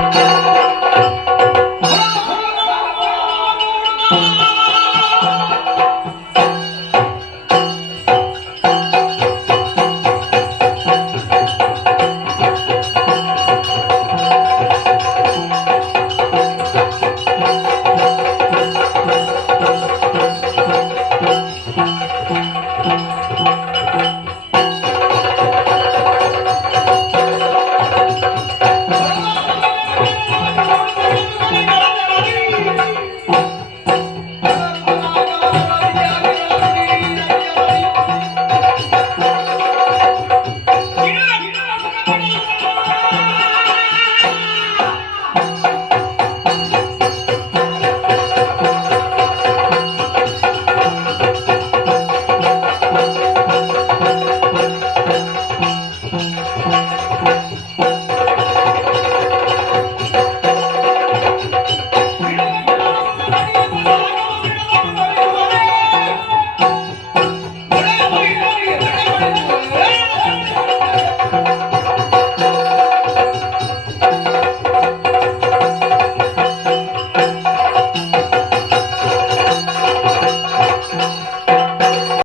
Thank